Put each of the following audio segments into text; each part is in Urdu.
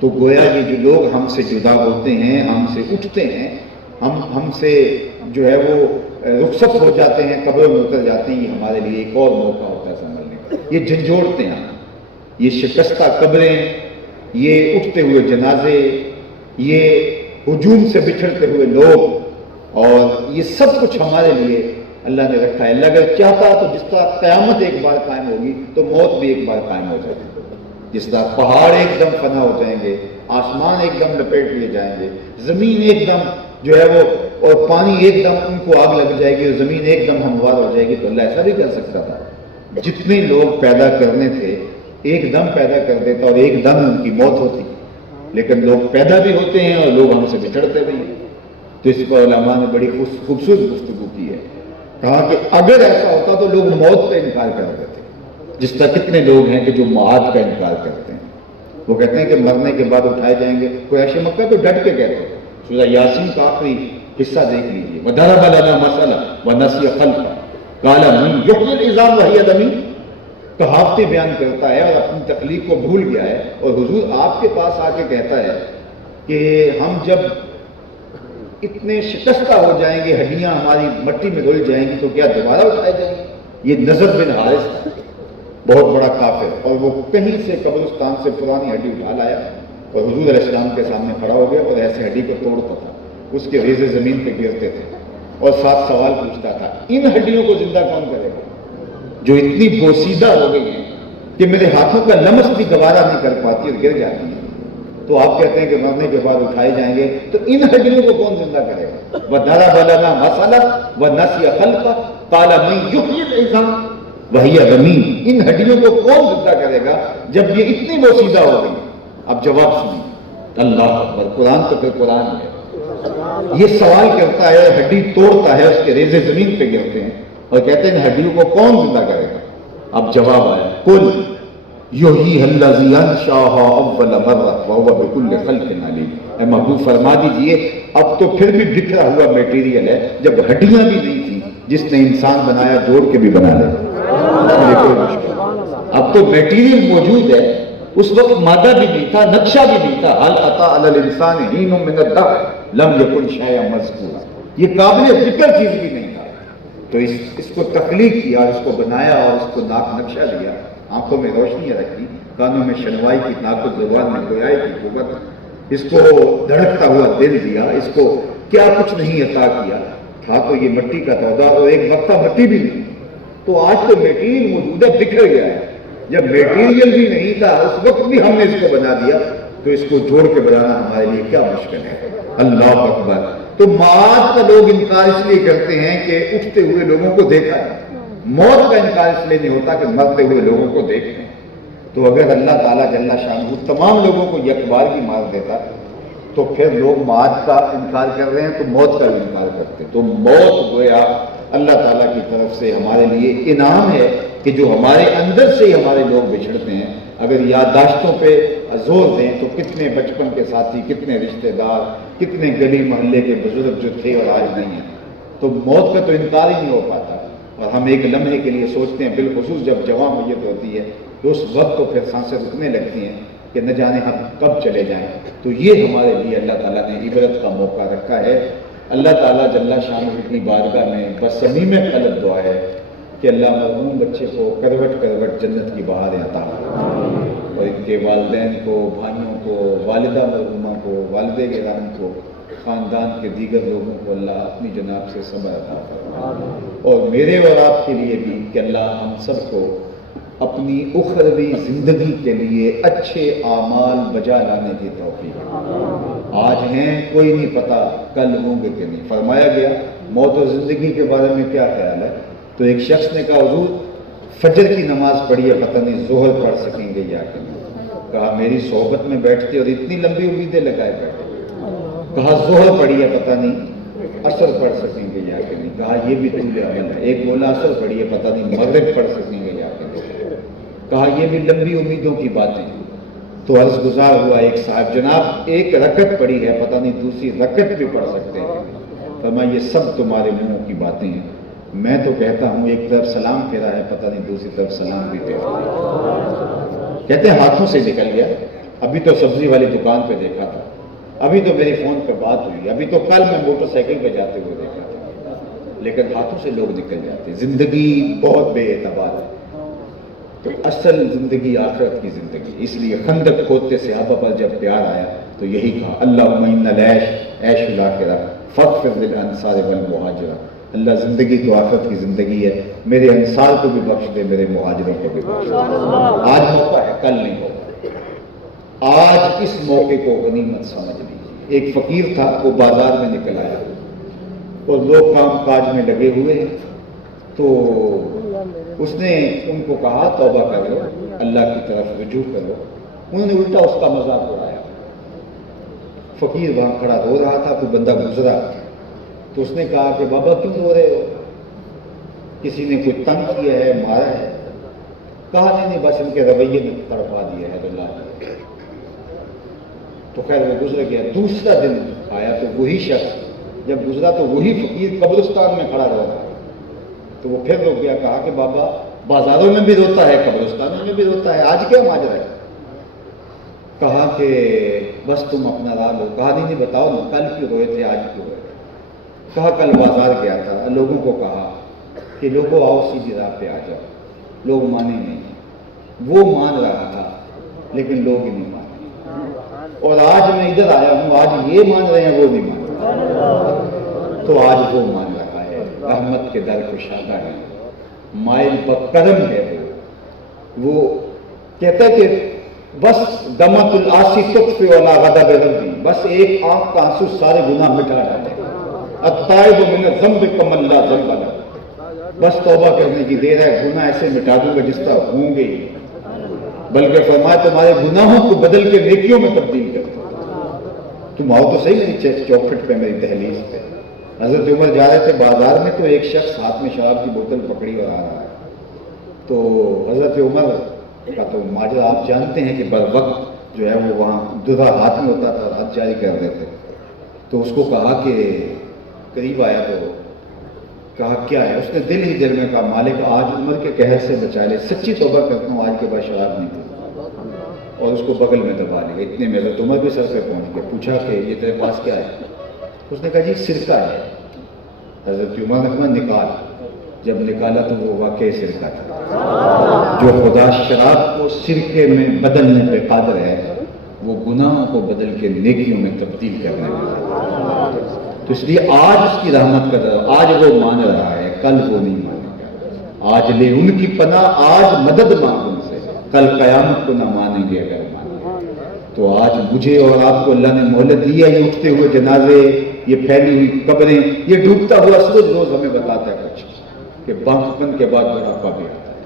تو گویا کہ جو لوگ ہم سے جدا ہوتے ہیں، ہم سے اٹھتے ہیں، ہم سے جو ہے وہ رخصت ہو جاتے ہیں، قبر میں اتر جاتے ہیں، یہ ہمارے لیے ایک اور موقع ہوتا ہے سنبھلنے کا۔ یہ جھنجھوڑتے ہیں، یہ شکستہ قبریں، یہ اٹھتے ہوئے جنازے، یہ ہجوم سے بچھڑتے ہوئے لوگ، اور یہ سب کچھ ہمارے لیے اللہ نے رکھا ہے۔ اللہ اگر چاہتا تو جس طرح قیامت ایک بار قائم ہوگی تو موت بھی ایک بار قائم ہو جائے گی، جس طرح پہاڑ ایک دم فنا ہو جائیں گے، آسمان ایک دم لپیٹ لیے جائیں گے، زمین ایک دم جو ہے وہ اور پانی ایک دم ان کو آگ لگ جائے گی اور زمین ایک دم ہموار ہو جائے گی، تو اللہ ایسا بھی کر سکتا تھا۔ جتنے لوگ پیدا کرنے تھے ایک دم پیدا کر دیتا اور ایک دم ان کی موت ہوتی، لیکن لوگ پیدا بھی ہوتے ہیں اور لوگ ہم سے بچھڑتے بھی ہیں۔ تو اس پر علماء نے بڑی خوبصورت گفتگو کی ہے، کہا کہ اگر ایسا ہوتا تو لوگ موت کا انکار کر دیتے، جس طرح کتنے لوگ ہیں کہ جو معاد کا انکار کرتے ہیں۔ وہ کہتے ہیں کہ مرنے کے بعد اٹھائے جائیں گے۔ قریش مکہ تو ڈٹ کے کہتے ہیں، سورہ یاسین کا آخری حصہ دیکھ لیجیے، وَضَرَبَ لَنَا مَثَلًا وَنَسِیَ خَلْقَهُ قَالَ مَن يُحْيِي الْعِظَامَ وَهِيَ رَمِيمٌ۔ کہاوتیں بیان کرتا ہے اور اپنی تخلیق کو بھول گیا ہے، اور حضور آپ کے پاس آ کے کہتا ہے کہ ہم جب اتنے شکستہ ہو جائیں گے، ہڈیاں ہماری مٹی میں گل جائیں گی، تو کیا دوبارہ اٹھائے جائیں گے؟ یہ نضر بن حارث تھا، بہت بڑا کافر، اور وہ کہیں سے قبرستان سے پرانی ہڈی اٹھا لایا اور حضور علیہ السلام کے سامنے کھڑا ہو گیا اور ایسے ہڈی کو توڑتا تھا، اس کے ریزے زمین پہ گرتے تھے اور ساتھ سوال پوچھتا تھا، ان ہڈیوں کو زندہ کون کرے گا جو اتنی بوسیدہ ہو گئی ہیں کہ میرے ہاتھوں کا لمس بھی گوارا نہیں کر پاتی اور گر جاتی ہیں؟ تو آپ کہتے ہیں کہ مرنے کے بعد اٹھائے جائیں گے، تو ان ہڈیوں کو کون زندہ کرے گا؟ وَضَرَبَ لَنَا مَثَلًا وَنَسِیَ خَلْقَهُ قَالَ مَن يُحْيِي الْعِظَامَ وَهِیَ رَمِیمٌ۔ ان ہڈیوں کو کون زندہ کرے گا جب یہ اتنی بوسیدہ ہو گئی؟ اب جواب سنیے، اللہ اکبر، قرآن تو پھر قرآن ہے۔ یہ سوال کرتا ہے، ہڈی توڑتا ہے، اس کے ریزے زمین پہ گرتے ہیں اور کہتے ہیں ہڈیوں کو کون زندہ کرے گا؟ اب جواب آیا، قُلْ یحییھا الذی انشأھا اول مرۃ وہو بکل خلق علیم۔ اے محبوب فرما دیجئے، اب تو پھر بھی بکھرا ہوا میٹیریل ہے، جب ہڈیاں بھی نہیں تھی، جس نے انسان بنایا جوڑ کے بھی بنا لے، کوئی مشکل۔ اب تو میٹیریل موجود ہے، اس وقت مادہ بھی نہیں تھا، نقشہ بھی نہیں تھا۔ هل اتى على الانسان حين من الدهر لم يكن شيئا مذکورا، یہ قابل ذکر چیز بھی نہیں تھا۔ تو اس کو تخلیق کیا، اس کو بنایا اور اس کو نقشہ دیا، آنکھوں میں روشنیاں رکھی، کانوں میں شنوائی کی طاقت، زبان میں گویائی کی قوت، اس کو دھڑکتا ہوا دل دیا، اس کو کیا کچھ نہیں عطا کیا تھا۔ تو یہ مٹی کا تودا، اور ایک وقت مٹی بھی نہیں، تو آج تو میٹیریل موجود ہے، بکھر گیا ہے۔ جب میٹیریل بھی نہیں تھا اس وقت بھی ہم نے اس کو بنا دیا، تو اس کو جوڑ کے بنانا ہمارے لیے کیا مشکل ہے۔ اللہ اکبر۔ تو معاد کا لوگ انکار اس لیے کرتے ہیں کہ اٹھتے ہوئے لوگوں کو دیکھا ہے، موت کا انکار اس لیے نہیں ہوتا کہ مرتے ہوئے لوگوں کو دیکھیں۔ تو اگر اللہ تعالیٰ جل شانہ تمام لوگوں کو یکبار کی مار دیتا تو پھر لوگ معاد کا انکار کر رہے ہیں تو موت کا بھی انکار کرتے۔ تو موت گویا اللہ تعالیٰ کی طرف سے ہمارے لیے انعام ہے کہ جو ہمارے اندر سے ہی ہمارے لوگ بچھڑتے ہیں۔ اگر یادداشتوں پہ زور دیں تو کتنے بچپن کے ساتھی، کتنے رشتہ دار، کتنے گلی محلے کے بزرگ جو تھے اور آج نہیں ہیں۔ تو موت کا تو انکار ہی نہیں ہو پاتا، اور ہم ایک لمحے کے لیے سوچتے ہیں، بالخصوص جب جوان میت ہوتی ہے تو اس وقت تو پھر سانسیں رکنے لگتی ہیں کہ نہ جانے ہم کب چلے جائیں۔ تو یہ ہمارے لیے اللہ تعالیٰ نے عبرت کا موقع رکھا ہے۔ اللہ تعالیٰ جل شانہ کی بارگاہ میں بس صمیم قلب دعا ہے کہ اللہ مرحوم بچے کو کروٹ کروٹ جنت کی بہاریں عطا فرمائے، اور ان کے والدین کو، بھائیوں کو، والدہ مرحومہ کو، والد گرامی کو، خاندان کے دیگر لوگوں کو اللہ اپنی جناب سے صبر عطا فرمائے، اور میرے اور آپ کے لیے بھی کہ اللہ ہم سب کو اپنی اخروی زندگی کے لیے اچھے اعمال بجا لانے کی توفیق۔ آج ہیں کوئی نہیں پتا کل ہوں گے کہ نہیں۔ فرمایا گیا موت و زندگی کے بارے میں کیا خیال ہے؟ تو ایک شخص نے کہا حضور فجر کی نماز پڑھی ہے، پتہ نہیں ظہر پڑھ سکیں گے یا کہ نہیں۔ کہا میری صحبت میں بیٹھتے اور اتنی لمبی امیدیں لگائے بیٹھے۔ کہا ظہر پڑھی ہے، پتہ نہیں عصر پڑھ سکیں گے یا کہ نہیں۔ کہا یہ بھی طول عمل ہے۔ ایک بولا عصر پڑھی ہے، پتہ نہیں مغرب پڑھ سکیں گے یا کہ نہیں۔ کہا یہ بھی لمبی امیدوں کی باتیں۔ تو عرض گزار ہوا ایک صاحب، جناب ایک رکعت پڑھی ہے، پتہ نہیں دوسری رکعت بھی پڑھ سکتے ہیں۔ فرمایا یہ سب تمہارے منہوں کی باتیں ہیں، میں تو کہتا ہوں ایک طرف سلام پھیرا ہے، پتہ نہیں دوسری طرف سلام بھی پھیرا ہے۔ کہتے ہیں ہاتھوں سے نکل گیا۔ ابھی تو سبزی والی دکان پہ دیکھا تھا، ابھی تو میری فون پہ بات ہوئی، ابھی تو کل میں موٹر سائیکل پہ جاتے ہوئے دیکھا تھا، لیکن ہاتھوں سے لوگ نکل جاتے ہیں۔ زندگی بہت بے اعتبار ہے، تو اصل زندگی آخرت کی زندگی، اس لیے خندق کھودتے صحابہ پر جب پیار آیا تو یہی کہا، اللہم ان العیش عیش الاخرہ فاغفر للانصار والمہاجرہ، اللہ زندگی تو آخرت کی زندگی ہے، میرے انصار کو بھی بخش دے، میرے مہاجروں کو بھی بخش دے۔ آج موقع ہے، کل نہیں ہوگا، آج اس موقع کو غنیمت سمجھ لیجیے۔ ایک فقیر تھا، وہ بازار میں نکل آیا اور لوگ کام کاج میں لگے ہوئے ہیں، تو اس نے ان کو کہا توبہ کرو، اللہ کی طرف رجوع کرو۔ انہوں نے الٹا اس کا مذاق اڑایا۔ فقیر وہاں کھڑا رو رہا تھا، کوئی بندہ گزرا تو اس نے کہا کہ بابا کیوں رو رہے ہو، کسی نے کوئی تنگ کیا ہے، مارا ہے؟ کہا نہیں بس ان کے رویے نے تڑپا دیا ہے اللہ نے۔ تو خیر وہ گزر گیا۔ دوسرا دن آیا تو وہی شخص جب گزرا تو وہی فقیر قبرستان میں کھڑا رہا، تو وہ پھر رک گیا، کہا کہ بابا بازاروں میں بھی روتا ہے، قبرستانوں میں بھی روتا ہے، آج کیا ماجرا ہے؟ کہا کہ بس تم اپنا راہ لو۔ کہا نہیں بتاؤ نا، کل کیوں روئے تھے، آج کیوں روئے تھے؟ کہا کل بازار گیا تھا، لوگوں کو کہا کہ لوگوں آؤ سیدھی راہ پہ آ جاؤ، لوگ مانے نہیں، وہ مان رہا تھا لیکن لوگ ہی نہیں مانے، اور آج میں ادھر آیا ہوں، آج یہ مان رہے ہیں وہ نہیں مان رہے، تو آج وہ مان رہا ہے، رحمت کے در کشادہ ہے، مائل بکرم ہے، وہ کہتا ہے کہ بس دمت العاصی تطفی ولا غضب ربی، بس ایک آنکھ کا آنسو سارے گناہ مٹا ڈالے، التائب من الذنب کمن لا ذنب لہ، بس توبہ کرنے کی دیر ہے، گناہ ایسے مٹا دوں گا جس طرح ہوں گے، بلکہ فرمایا تمہارے گناہوں کو بدل کے نیکیوں میں تبدیل کر دو، تم آؤ تو صحیح میری چوکھٹ پہ، میری دہلیز پہ۔ حضرت عمر جا رہے تھے بازار میں تو ایک شخص ہاتھ میں شراب کی بوتل پکڑی اور آ رہا ہے، تو حضرت عمر کا تو ماجرا آپ جانتے ہیں کہ بر وقت جو ہے وہ وہاں دودھا ہاتھ میں ہوتا تھا، ہاتھ جاری کر دیتے، تو اس کو کہا کہ قریب آیا تو کہا کیا ہے؟ اس نے دل ہی دل میں کہا مالک آج عمر کے قہر سے بچا لے، سچی توبہ کرتا ہوں آج کے بعد شراب نہیں پیتا، اور اس کو بغل میں دبا لیا۔ اتنے میں حضرت عمر بھی سر پہ پہنچ گیا، پوچھا کہ یہ تیرے پاس کیا ہے؟ اس نے کہا جی سرکہ ہے۔ حضرت عمر نے کہا نکال، جب نکالا تو وہ واقعی سرکہ تھا۔ جو خدا شراب کو سرکے میں بدلنے پہ قادر ہے، وہ گناہوں کو بدل کے نیکیوں میں تبدیل کرنے میں، تو اس لیے آج اس کی رحمت کا در، آج وہ مان رہا ہے، کل وہ نہیں مانے گا، آج لے ان کی پناہ، آج مدد مانگ ان سے، کل قیامت کو نہ مانیں گے اگر مانیں۔ تو آج مجھے اور آپ کو اللہ نے مہلت دی ہے، یہ اٹھتے ہوئے جنازے، یہ پھیلی ہوئی قبریں، یہ ڈوبتا ہوا سورج روز ہمیں بتاتا ہے کچھ کہ بانپن کے بعد بڑھاپا بھی آتا ہے،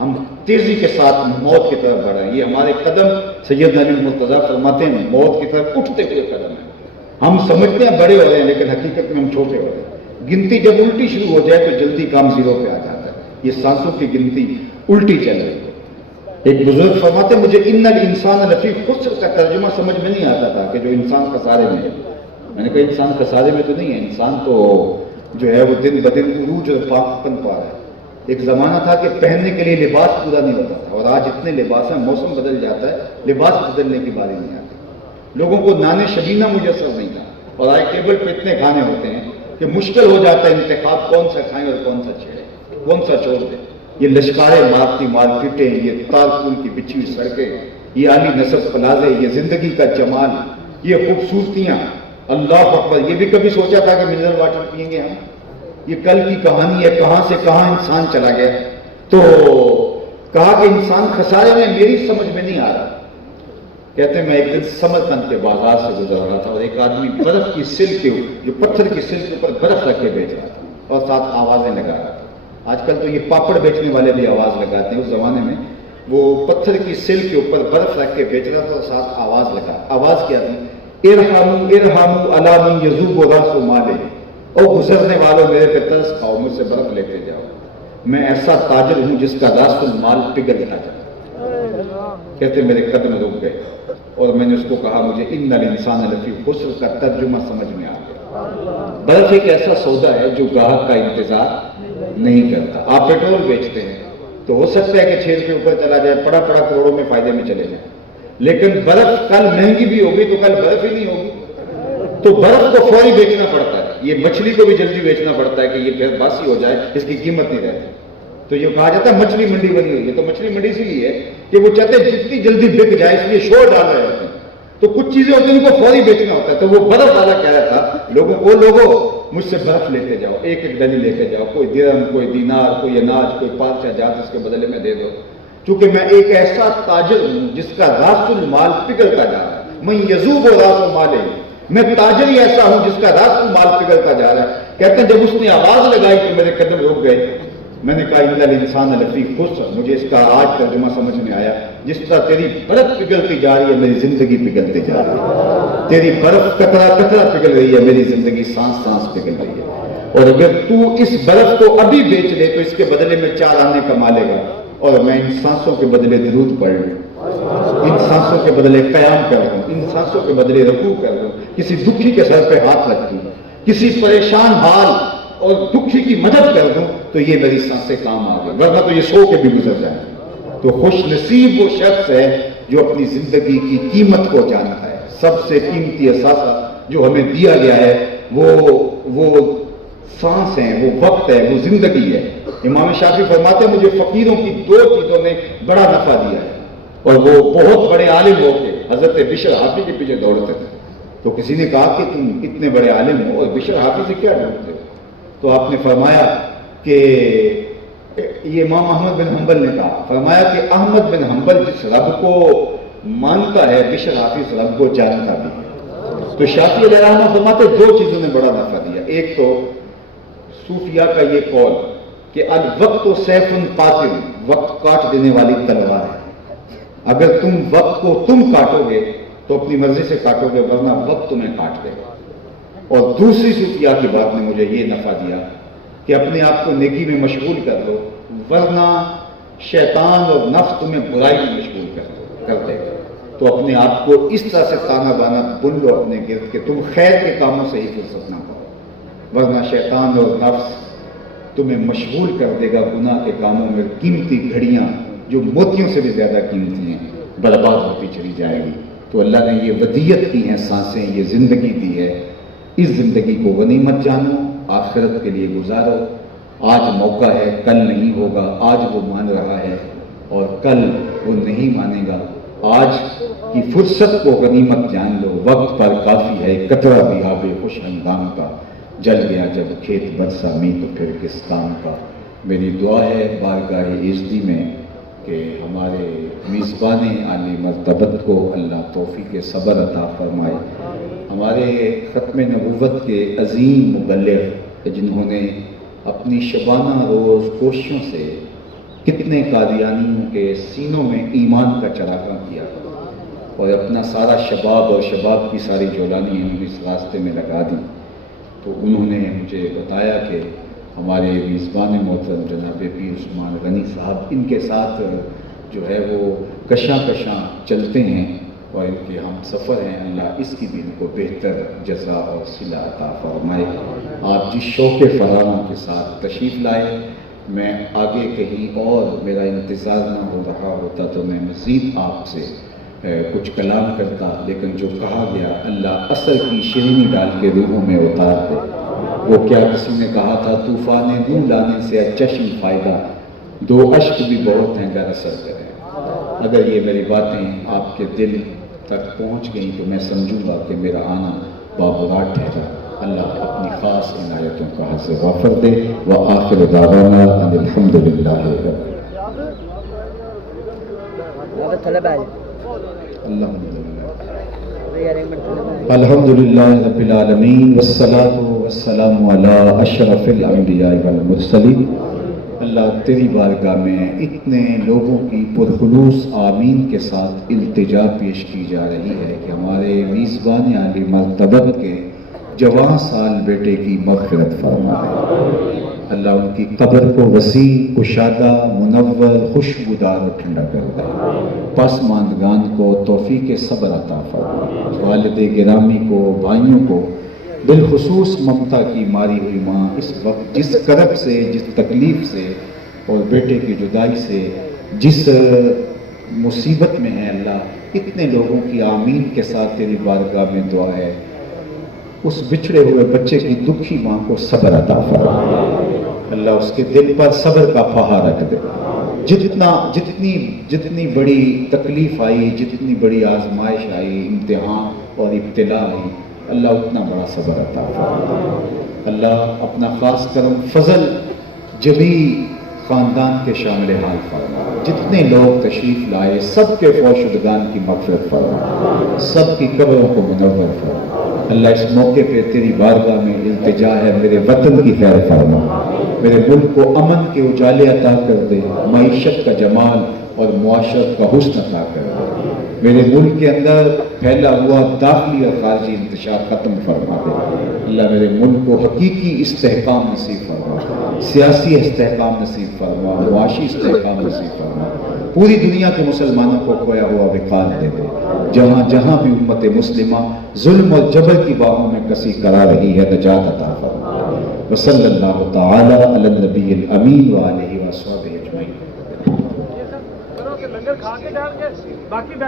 ہم تیزی کے ساتھ موت کی طرف بڑھ رہے ہیں، یہ ہمارے قدم سیدنا علی مرتضیٰ فرماتے ہیں موت کی طرف اٹھتے ہوئے قدم ہیں، ہم سمجھتے ہیں بڑے ہو رہے ہیں لیکن حقیقت میں ہم چھوٹے ہو رہے ہیں۔ گنتی جب الٹی شروع ہو جائے تو جلدی کام زیرو پہ آ جاتا ہے، یہ سانسوں کی گنتی الٹی چل رہی ہے۔ ایک بزرگ فرماتے ہیں مجھے ان الانسان لفی خسر کا ترجمہ سمجھ میں نہیں آتا تھا کہ جو انسان خسارے میں ہے، میں نے کہا انسان خسارے میں تو نہیں ہے، انسان تو جو ہے وہ دن بدن عروج اور پاکپن پا رہا ہے۔ ایک زمانہ تھا کہ پہننے کے لیے لباس پورا نہیں ہوتا تھا، اور آج اتنے لباس ہیں، موسم بدل جاتا ہے لباس بدلنے کی باری نہیں آتی، لوگوں کو نان شبینہ میسر نہیں تھا، اور آج ٹیبل پہ اتنے کھانے ہوتے ہیں کہ مشکل ہو جاتا ہے انتخاب کون سا کھائیں اور کون سا چھیڑیں، کون سا چھوڑ دیں۔ یہ لشکاریں مارتی مارکیٹیں، یہ تارکون کی بچھی ہوئی سڑکیں، یہ عالی نصب پلازے، یہ زندگی کا جمال، یہ خوبصورتیاں، اللہ اکبر۔ یہ بھی کبھی سوچا تھا کہ منرل واٹر پئیں گے ہم؟ یہ کل کی کہانی ہے، کہاں سے کہاں انسان چلا گیا۔ تو کہا کہ انسان خسارے میں، میری سمجھ میں نہیں آ رہا۔ کہتے ہیں میں ایک دن سمرقند کے بازار سے گزر رہا تھا اور ایک آدمی برف کی سل کے، جو پتھر کی سل کے اوپر برف رکھ کے بیچ رہا تھا اور ساتھ آوازیں لگا رہا تھا۔ آج کل تو یہ پاپڑ بیچنے والے بھی آواز لگاتے ہیں، اس زمانے میں وہ پتھر کی سل کے اوپر برف رکھ کے بیچ رہا تھا اور ساتھ آواز لگا۔ آواز کیا تھی؟ ارحموا ارحموا علی من یذوب راس مالہ، اور گزرنے والوں میرے پہ ترس کھاؤ، مجھ سے برف لیتے جاؤ، میں ایسا تاجر ہوں جس کا راس المال پگھلتا جائے۔ کہتے میرے قدم رک گئے اور میں نے اس کو کہا مجھے ان الانسان لفی خسر کا ترجمہ سمجھ میں آ گیا۔ برف ایک ایسا سودا ہے جو گاہک کا انتظار نہیں کرتا۔ آپ پیٹرول بیچتے ہیں تو ہو سکتا ہے کہ 6 روپے اوپر چلا جائے، پڑا پڑا کروڑوں میں فائدے میں چلے جائے، لیکن برف کل مہنگی بھی ہوگی تو کل برف ہی نہیں ہوگی، تو برف کو فوری بیچنا پڑتا ہے، یہ مچھلی کو بھی جلدی بیچنا پڑتا ہے کہ یہ پھر باسی ہو جائے، اس کی قیمت نہیں رہتی، تو یہ کہا جاتا ہے مچھلی منڈی بنی ہوئی ہے، تو مچھلی منڈی اسی لیے ہے کہ وہ چاہتے ہیں جتنی جلدی بک جائے، اس لیے شور ڈال رہے ہوتے ہیں، تو کچھ چیزیں ہوتی ہیں ان کو فوری بیچنا ہوتا ہے، تو وہ برف والا کہہ رہا تھا لوگوں مجھ سے برف لیتے جاؤ، ایک ایک ڈلی لے کے جاؤ، کوئی درہم، کوئی دینار، کوئی اناج، کوئی پادشاہ جات اس کے بدلے میں دے دو، چونکہ میں ایک ایسا تاجر ہوں جس کا راس المال پگھلتا جا رہا ہے، میں یذوب و راس المال ہے، میں تاجر ہی ایسا ہوں جس کا راس المال پگھلتا جا رہا ہے۔ کہتے ہیں جب اس نے آواز لگائی تو میرے قدم رک گئے، میں نے کہا ان الانسان لفی خسر، مجھے اس کا آج ترجمہ سمجھ میں آیا، جس طرح تیری برف پگھلتی جا رہی ہے میری زندگی پگھلتی جا رہی ہے، تیری برف قطرہ قطرہ پگھل رہی ہے، میری زندگی سانس سانس پگھل رہی ہے، اور اگر تو اس برف کو ابھی بیچ لے تو اس کے بدلے میں 4 آنے کما لے گا، اور میں ان سانسوں کے بدلے درود پڑھ لوں، ان سانسوں کے بدلے قیام کر دوں، ان سانسوں کے بدلے رکوع کر دوں، کسی دکھی کے سر پہ ہاتھ رکھ دوں، کسی پریشان حال اور دکھی کی مدد کر دوں، تو یہ میری سانسیں کام آ گئی، ورنہ تو یہ سو کے بھی گزر جائیں۔ تو خوش نصیب وہ شخص ہے جو اپنی زندگی کی قیمت کو جانتا ہے۔ سب سے قیمتی اثاثہ جو ہمیں دیا گیا ہے وہ سانس ہے، وہ وقت ہے، وہ زندگی ہے۔ امام شافعی فرماتے ہیں مجھے فقیروں کی 2 چیزوں نے بڑا نفع دیا ہے، اور وہ بہت بڑے عالم ہو کے حضرت بشر حافی کے پیچھے دوڑتے تھے، تو کسی نے کہا کہ تم اتنے بڑے عالم ہو اور بشر حافی سے کیا ڈرتے ہو؟ تو آپ نے فرمایا کہ یہ امام احمد بن حنبل نے کہا، فرمایا کہ احمد بن حنبل جس رب کو مانتا ہے بشر حافظ رب کو جانتا بھی ہے۔ تو شافعی علیہ الرحمہ فرماتے 2 چیزوں نے بڑا نفع دیا، ایک تو صوفیاء کا یہ قول کہ الوقت سیف قاتل، وقت کاٹ دینے والی تلوار ہے، اگر تم وقت کو تم کاٹو گے تو اپنی مرضی سے کاٹو گے، ورنہ وقت تمہیں کاٹ دے گا۔ اور دوسری صوفیاء کی بات نے مجھے یہ نفع دیا کہ اپنے آپ کو نیکی میں مشغول کر دو، ورنہ شیطان اور نفس تمہیں برائی میں مشغول کر دے گا، تو اپنے آپ کو اس طرح سے تانا بانا بن لو اپنے گرد کہ تم خیر کے کاموں سے ہی فرصت نہ پاؤ، ورنہ شیطان اور نفس تمہیں مشغول کر دے گا گناہ کے کاموں میں، قیمتی گھڑیاں جو موتیوں سے بھی زیادہ قیمتی ہیں برباد ہوتی چلی جائے گی۔ تو اللہ نے یہ ودیت کی ہیں سانسیں، یہ زندگی دی ہے، اس زندگی کو غنیمت جانو، آخرت کے لیے گزارو، آج موقع ہے کل نہیں ہوگا، آج وہ مان رہا ہے اور کل وہ نہیں مانے گا، آج کی فرصت کو غنیمت جان لو، وقت پر کافی ہے قطرہ بھی آب خوش ہنگام کا، جل گیا جب کھیت برسا می تو پھر کس کام کا۔ میری دعا ہے بارگاہ عزتی میں کہ ہمارے میزبان عالی مرتبت کو اللہ توفیق صبر عطا فرمائے، ہمارے ختم نبوت کے عظیم مبلغ جنہوں نے اپنی شبانہ روز کوششوں سے کتنے قادیانیوں کے سینوں میں ایمان کا چراغاں کیا اور اپنا سارا شباب اور شباب کی ساری جولانی انہوں نے اس راستے میں لگا دی، تو انہوں نے مجھے بتایا کہ ہمارے میزبان محترم جناب پیر عثمان غنی صاحب ان کے ساتھ جو ہے وہ کشاں چلتے ہیں اور ان کے ہم سفر ہیں، اللہ اس کی بھی ان کو بہتر جزا اور صلہ عطا فرمائے۔ آپ جس شوق فراواں کے ساتھ تشریف لائے، میں آگے کہیں اور میرا انتظار نہ ہو رہا ہوتا تو میں مزید آپ سے کچھ کلام کرتا، لیکن جو کہا گیا اللہ اثر کی شیرینی ڈال کے روحوں میں اتار دے۔ وہ کیا کسی نے کہا تھا طوفان دوں لانے سے چشم فائدہ، 2 اشک بھی بہت ہیں گر اثر کریں۔ اگر یہ میری باتیں آپ کے دل تک پہنچ گئیں تو میں سمجھوں گا کہ میرا آنا بابرات ٹھہرا۔ اللہ اپنی خاص عنایتوں کا حاصل غفر دے۔ وآخر دعوانا ان الحمدللہ الحمدللہ رب العالمین والصلاة والسلام علی اشرف الانبیاء والمرسلین۔ اللہ تیری بارگاہ میں اتنے لوگوں کی پرخلوص آمین کے ساتھ التجا پیش کی جا رہی ہے کہ ہمارے میزبان عالی مرتبت کے جوان سال بیٹے کی مغفرت فرما دے۔ اللہ ان کی قبر کو وسیع، کشادہ، منور، خوشبودار و ٹھنڈا کر دے۔ پسماندگان کو توفیق صبر عطا فرما۔ والد گرامی کو، بھائیوں کو، بالخصوص ممتا کی ماری ہوئی ماں اس وقت جس کرب سے، جس تکلیف سے اور بیٹے کی جدائی سے جس مصیبت میں ہیں اللہ، کتنے لوگوں کی آمین کے ساتھ تیری بارگاہ میں دعا ہے، اس بچھڑے ہوئے بچے کی دکھی ماں کو صبر عطا فرما اللہ، اس کے دل پر صبر کا پہا رکھ دے، جتنی بڑی تکلیف آئی، جتنی بڑی آزمائش آئی، امتحان اور ابتلا آئی، اللہ اتنا بڑا صبر عطا فرما اللہ، اپنا خاص کرم فضل جبی خاندان کے شامل حال فرما، جتنے لوگ تشریف لائے سب کے فوت شدگان کی مغفرت فرما، سب کی قبروں کو منور فرما اللہ، اس موقع پہ تیری بارگاہ میں التجا ہے، میرے وطن کی خیر فرما، میرے ملک کو امن کے اجالے عطا کر دے، معیشت کا جمال اور معاشرت کا حسن عطا کر دے، میرے ملک کے اندر پھیلا ہوا داخلی اور خارجی انتشار ختم فرما دے اللہ، میرے ملک کو حقیقی استحکام نصیب فرما، سیاسی استحکام نصیب فرما، معاشی استحکام نصیب فرما، پوری دنیا کے مسلمانوں کو کھویا ہوا وقار دے دے، جہاں جہاں بھی امت مسلمہ ظلم اور جبر کی باہوں میں کسی کرا رہی ہے، نجات عطا فرما وصلی اللہ تعالی علی النبی الامین وآلہ وصحبہ اجمعین۔